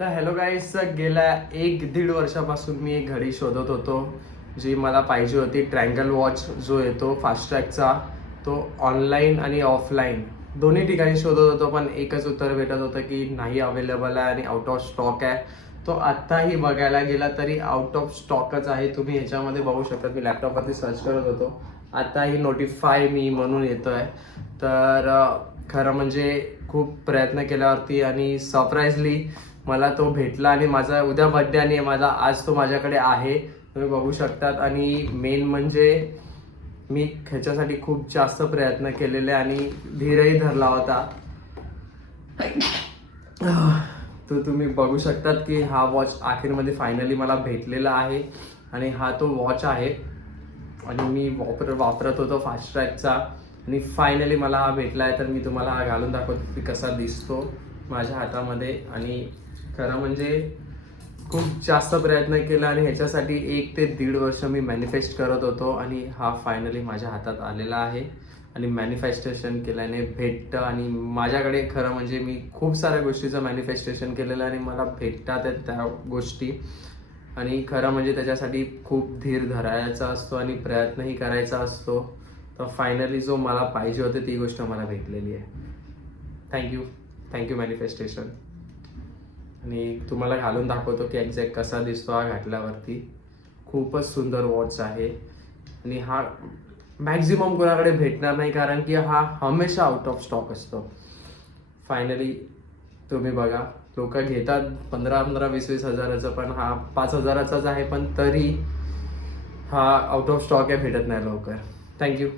तर hello guys, गेल्या 1-1.5 वर्षापासून मी एक घडी शोधत होतो जी मला पाहिजे होती. ट्रँगल वॉच जो येतो फास्ट्रॅकचा, तो ऑनलाईन आणि ऑफलाईन दोन्ही ठिकाणी शोधत होतो, पण एकच उत्तर भेटत होतं की नाही अवेलेबल आहे आणि आउट ऑफ स्टॉक आहे. तो आत्ताही बघायला गेला तरी आउट ऑफ स्टॉकच आहे. तुम्ही ह्याच्यामध्ये बघू शकता, मी लॅपटॉपवरती सर्च करत होतो, आत्ताही नोटिफाय मी म्हणून येतो आहे. तर खरं म्हणजे खूप प्रयत्न केल्यावरती आणि सरप्राईजली मला तो भेटला आणि माझा उद्या बर्थडे आणि माझा आज तो माझ्याकडे आहे, तुम्ही बघू शकतात. आणि मेन म्हणजे मी ह्याच्यासाठी खूप जास्त प्रयत्न केलेले आणि धीरही धरला होता. तर तुम्ही बघू शकतात की हा वॉच अखेरमध्ये फायनली मला भेटलेला आहे आणि हा तो वॉच आहे आणि मी वापरत होतो फास्ट्रॅकचा आणि फायनली मला हा भेटला आहे. तर मी तुम्हाला हा घालून दाखवतो की कसा दिसतो माझ्या हातामध्ये. आणि खरं म्हणजे खूप जास्त प्रयत्न केला आणि ह्याच्यासाठी 1 ते 1.5 वर्ष मी मॅनिफेस्ट करत होतो आणि हा फायनली माझ्या हातात आलेला आहे. आणि मॅनिफेस्टेशन केल्याने भेटतं आणि माझ्याकडे खरं म्हणजे मी खूप साऱ्या गोष्टीचं मॅनिफेस्टेशन केलेलं आणि मला भेटतात आहेत त्या गोष्टी. आणि खरं म्हणजे त्याच्यासाठी खूप धीर धरायचा असतो आणि प्रयत्नही करायचा असतो. तर फायनली जो मला पाहिजे होते ती गोष्ट मला भेटलेली आहे. Thank you manifestation. आणि तुम्हाला घालून दाखवतो की एक्झॅक्ट कसा दिसतो हा घातल्यावरती. खूपच सुंदर वॉच आहे आणि हा मॅक्झिमम कोणाकडे भेटणार नाही, कारण की हा हमेशा आउट ऑफ स्टॉक असतो. फायनली तुम्ही बघा, लोक घेतात 15-20 हजाराचं, पण हा 5,000चाच आहे, पण तरी हा आउट ऑफ स्टॉक आहे, भेटत नाही लवकर. थँक्यू.